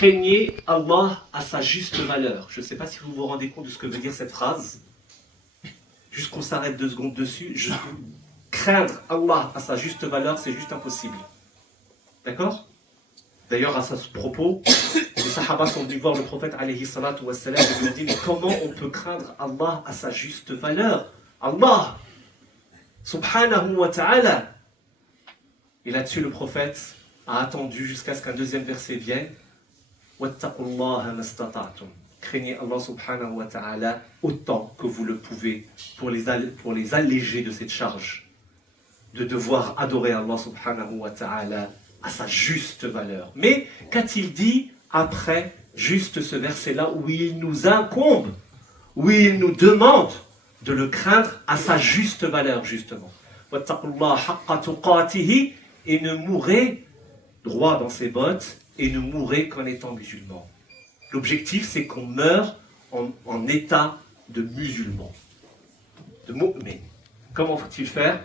craignez Allah à sa juste valeur. Je ne sais pas si vous vous rendez compte de ce que veut dire cette phrase. Juste qu'on s'arrête 2 secondes dessus. Craindre Allah à sa juste valeur, c'est juste impossible. D'accord? D'ailleurs, à ce propos, les Sahaba sont venus voir le prophète alayhi salatu wassalam et lui ont dit, mais comment on peut craindre Allah à sa juste valeur? Allah, subhanahu wa ta'ala. Et là-dessus, le prophète a attendu jusqu'à ce qu'un deuxième verset vienne. Wattaqullaha mastata'tum. Craignez Allah subhanahu wa ta'ala autant que vous le pouvez pour les alléger de cette charge de devoir adorer Allah subhanahu wa ta'ala à sa juste valeur. Mais qu'a-t-il dit après juste ce verset-là où il nous incombe, où il nous demande de le craindre à sa juste valeur, justement. Wattaqullaha haqqa tuqatihi, et ne mourrez droit dans ses bottes et ne mourrez qu'en étant musulman. L'objectif, c'est qu'on meure en état de musulman, de mu'min. Comment faut-il faire?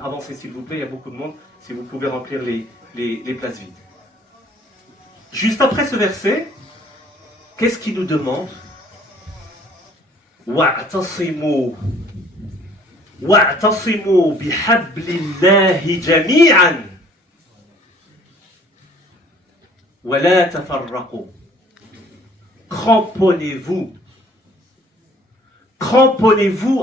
Avancez s'il vous plaît, il y a beaucoup de monde, si vous pouvez remplir les places vides. Juste après ce verset, qu'est-ce qu'il nous demande? Wa'tasimu bihablillahi jami'an wa la tafarraqu. Cramponnez-vous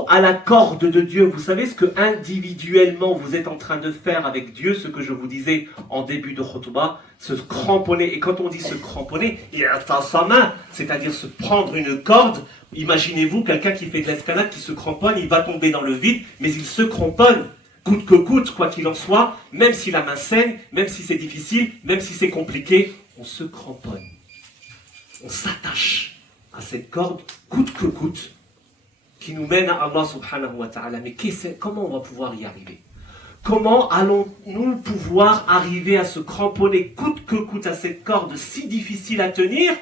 à la corde de Dieu. Vous savez ce que individuellement vous êtes en train de faire avec Dieu, ce que je vous disais en début de khutbah, se cramponner. Et quand on dit se cramponner, sa main, c'est-à-dire se prendre une corde. Imaginez-vous quelqu'un qui fait de l'escalade, qui se cramponne, il va tomber dans le vide, mais il se cramponne, coûte que coûte, quoi qu'il en soit, même si la main saigne, même si c'est difficile, même si c'est compliqué, on se cramponne. On s'attache à cette corde, coûte que coûte, qui nous mène à Allah subhanahu wa ta'ala. Mais comment on va pouvoir y arriver? Comment allons-nous pouvoir arriver à se cramponner coûte que coûte à cette corde si difficile à tenir?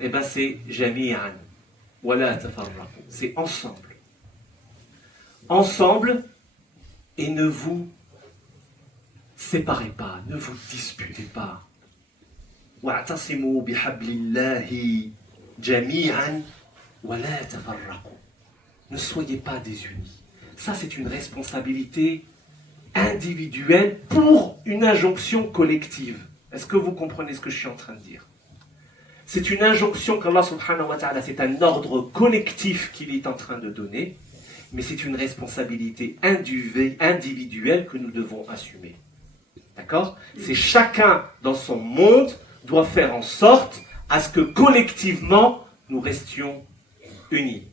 Eh bien c'est jami'an, wala tafarraqu. C'est ensemble. Ensemble, et ne vous séparez pas, ne vous disputez pas. Wa'tasimu bihablillahi jami'an wala tafarraqu. Ne soyez pas désunis. Ça, c'est une responsabilité individuelle pour une injonction collective. Est-ce que vous comprenez ce que je suis en train de dire? C'est une injonction qu'Allah subhanahu wa ta'ala, c'est un ordre collectif qu'il est en train de donner, mais c'est une responsabilité individuelle que nous devons assumer. D'accord? C'est chacun dans son monde doit faire en sorte à ce que collectivement nous restions unis.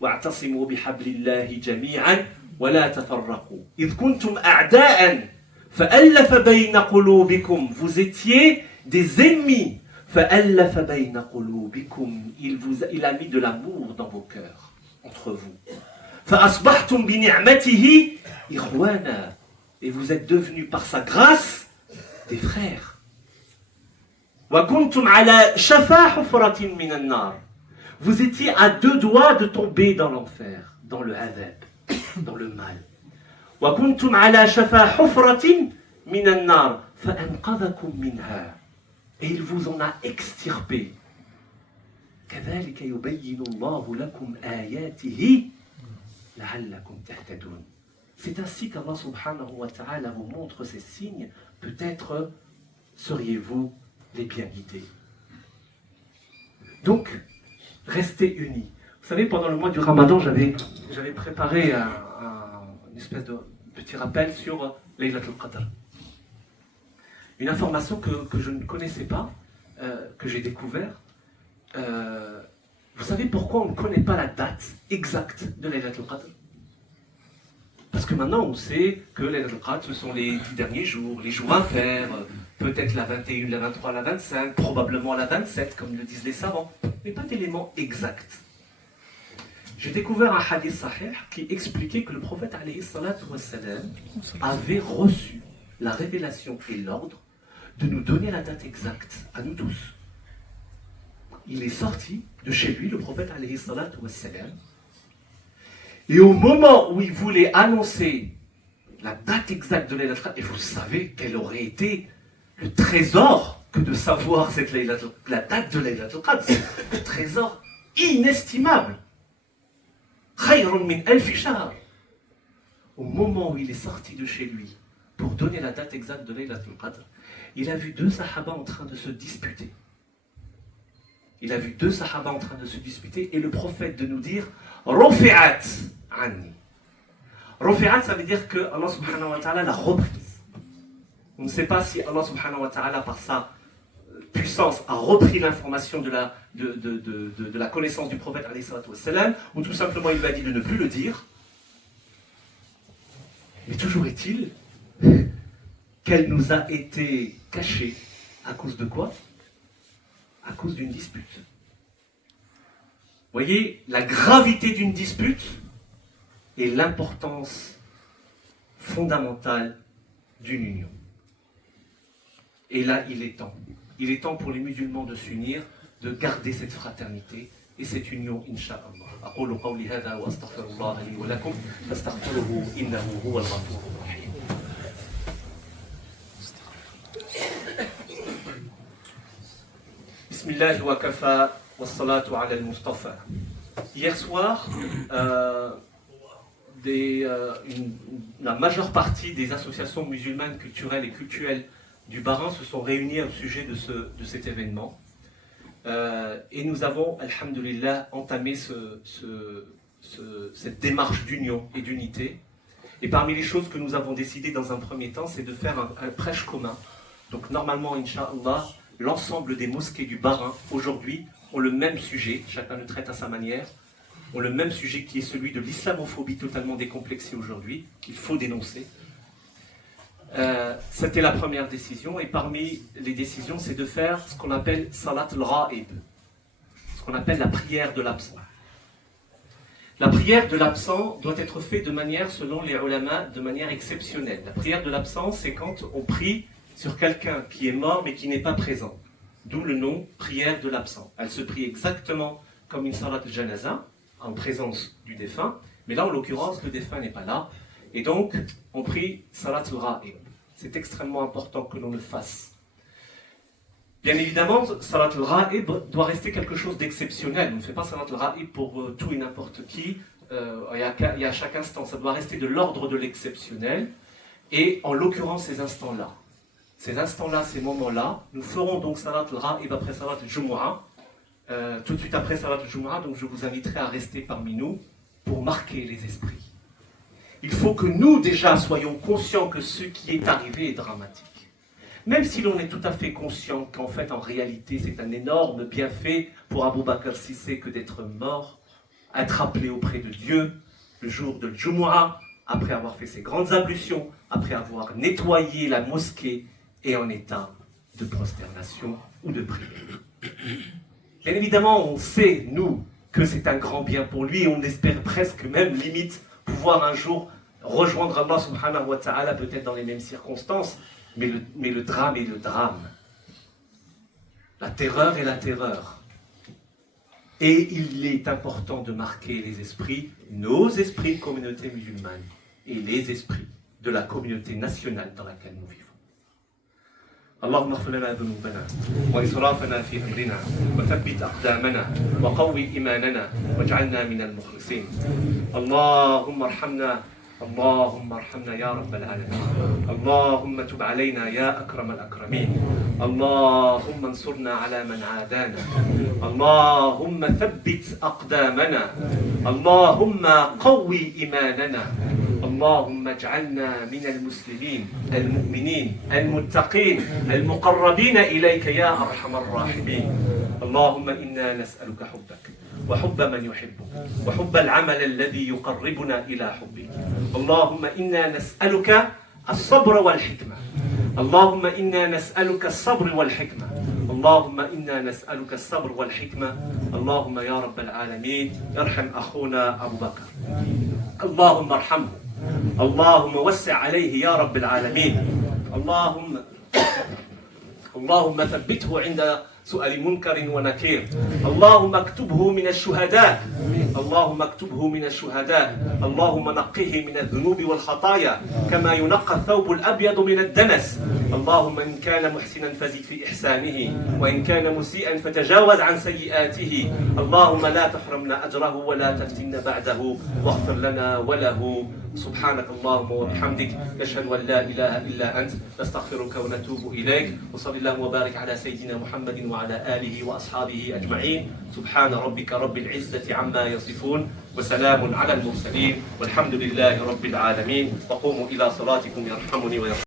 واعتصموا بحبل الله جميعا ولا تفرقوا إذ كنتم أعداء فألف بين قلوبكم. Vous étiez des ennemis. فألف بين قلوبكم. Il a mis de l'amour dans vos cœurs, entre vous. فأصبحتم بنعمته إخوانا. Et vous êtes devenus par sa grâce des frères. وكنتم على شفا حفرة من النار. Vous étiez à 2 doigts de tomber dans l'enfer, dans le adab, dans le mal. وَكُنْتُمْ عَلَى شَفَا حُفْرَةٍ مِنَ النَّارِ فَأَنْقَذَكُمْ مِنْهَا. Et il vous en a extirpé. كَذَلِكَ يُبَيِّنُ اللَّهُ لَكُمْ آيَاتِهِ لَعَلَّكُمْ تَهْتَدُونَ. C'est ainsi qu'Allah subhanahu wa ta'ala vous montre ces signes. Peut-être seriez-vous les bien guidés. Donc, restez unis. Vous savez, pendant le mois du Ramadan, j'avais préparé une espèce de petit rappel sur Laylatul Qadr. Une information que je ne connaissais pas, que j'ai découvert. Vous savez pourquoi on ne connaît pas la date exacte de Laylatul Qadr? Parce que maintenant on sait que Laylatul Qadr, ce sont les 10 derniers jours, les jours impairs, peut-être la 21, la 23, la 25, probablement la 27, comme le disent les savants. Mais pas d'éléments exacts. J'ai découvert un hadith sahih qui expliquait que le prophète alayhi salatu wassalam avait reçu la révélation et l'ordre de nous donner la date exacte, à nous tous. Il est sorti de chez lui, le prophète alayhi salatu wassalam, et au moment où il voulait annoncer la date exacte de Laylatul Qadr. Et vous savez quel aurait été le trésor que de savoir la date de Laylatul Qadr. C'est un trésor inestimable. Khayrun min alfi shahr. Au moment où il est sorti de chez lui pour donner la date exacte de Laylatul Qadr, il a vu 2 sahaba en train de se disputer. Il a vu 2 sahaba en train de se disputer et le prophète de nous dire Rufi'at anni. Rufi'at, ça veut dire que Allah subhanahu wa ta'ala l'a reprise. On ne sait pas si Allah subhanahu wa ta'ala, par sa puissance, a repris l'information de la connaissance du prophète alayhi salatu wassalam, ou tout simplement il lui a dit de ne plus le dire. Mais toujours est-il qu'elle nous a été cachée à cause de quoi? À cause d'une dispute. Vous voyez la gravité d'une dispute et l'importance fondamentale d'une union. Et là, il est temps. Il est temps pour les musulmans de s'unir, de garder cette fraternité et cette union, Inch'Allah. أقول قولي هذا وأستغفر الله لي ولكم فاستغفروه إنه هو الغفور الرحيم. Bismillah wa kafa wa salatu ala al-Mustafa. Hier soir, la majeure partie des associations musulmanes culturelles et cultuelles du Bahreïn se sont réunies au sujet de cet événement. Et nous avons, alhamdulillah, entamé cette démarche d'union et d'unité. Et parmi les choses que nous avons décidé dans un premier temps, c'est de faire un prêche commun. Donc normalement, Inch'Allah, l'ensemble des mosquées du Bahreïn, aujourd'hui, ont le même sujet, chacun le traite à sa manière, ont le même sujet qui est celui de l'islamophobie totalement décomplexée aujourd'hui, qu'il faut dénoncer. C'était la première décision, et parmi les décisions, c'est de faire ce qu'on appelle Salat al-Ra'ib, ce qu'on appelle la prière de l'absent. La prière de l'absent doit être faite de manière, selon les ulama, de manière exceptionnelle. La prière de l'absent, c'est quand on prie sur quelqu'un qui est mort mais qui n'est pas présent. D'où le nom prière de l'absent. Elle se prie exactement comme une salat al-janaza, en présence du défunt, mais là en l'occurrence le défunt n'est pas là, et donc on prie salat al-ra'ib. C'est extrêmement important que l'on le fasse. Bien évidemment, salat al-ra'ib doit rester quelque chose d'exceptionnel. On ne fait pas salat al-ra'ib pour tout et n'importe qui, et à chaque instant. Ça doit rester de l'ordre de l'exceptionnel, et en l'occurrence ces instants-là. Ces instants-là, ces moments-là, nous ferons donc salat al-ra'ib après salat al-jumu'ah, tout de suite après salat al-jumu'ah, donc je vous inviterai à rester parmi nous pour marquer les esprits. Il faut que nous déjà soyons conscients que ce qui est arrivé est dramatique. Même si l'on est tout à fait conscient qu'en fait, en réalité, c'est un énorme bienfait pour Abu Bakr Sissé que d'être mort, être appelé auprès de Dieu le jour de Jumu'ah, après avoir fait ses grandes ablutions, après avoir nettoyé la mosquée et en état de prosternation ou de prière. Bien évidemment, on sait, nous, que c'est un grand bien pour lui et on espère presque même, limite, pouvoir un jour rejoindre Allah subhanahu wa ta'ala, peut-être dans les mêmes circonstances, mais le drame est le drame. La terreur est la terreur. Et il est important de marquer les esprits, nos esprits de communauté musulmane, et les esprits de la communauté nationale dans laquelle nous vivons. اللهم اغفر لنا ذنوبنا وإسرافنا في أمرنا وثبت أقدامنا وقوي إيماننا واجعلنا من المخلصين. اللهم ارحمنا اللهم ارحمنا يا رب العالمين. اللهم تب علينا يا أكرم الأكرمين. اللهم انصرنا على من عادانا. اللهم ثبت أقدامنا. اللهم قوي إيماننا. اللهم اجعلنا من المسلمين المؤمنين المتقين المقربين إليك يا أرحم الراحمين. اللهم إنا نسألك حبك وحب من يحبك وحب العمل الذي يقربنا إلى حبك. اللهم إنا نسألك الصبر والحكمة. اللهم إنا نسألك الصبر والحكمة. اللهم إنا نسألك الصبر والحكمة. اللهم يا رب العالمين ارحم أخونا أبو بكر. اللهم ارحمه. اللهم وسع عليه يا رب العالمين. اللهم ثبته عند سؤال منكر ونكير. اللهم اكتبه من الشهداء، اللهم اكتبه من الشهداء. اللهم نقه من الذنوب والخطايا كما ينقى الثوب الأبيض من الدنس. اللهم إن كان محسنا فزد في إحسانه، وإن كان مسيئا فتجاوز عن سيئاته. اللهم لا تحرمنا أجره ولا تفتنا بعده، واغفر لنا وله. سبحانك اللهم وبحمدك، نشهد أن لا إله إلا أنت، نستغفرك ونتوب إليك. وصلى الله وبارك على سيدنا محمد وعلى آله وأصحابه أجمعين. سبحان ربك رب العزة عما يصفون، وسلام على المرسلين، والحمد لله رب العالمين. وقوموا إلى صلاتكم يرحمني ويرحمكم.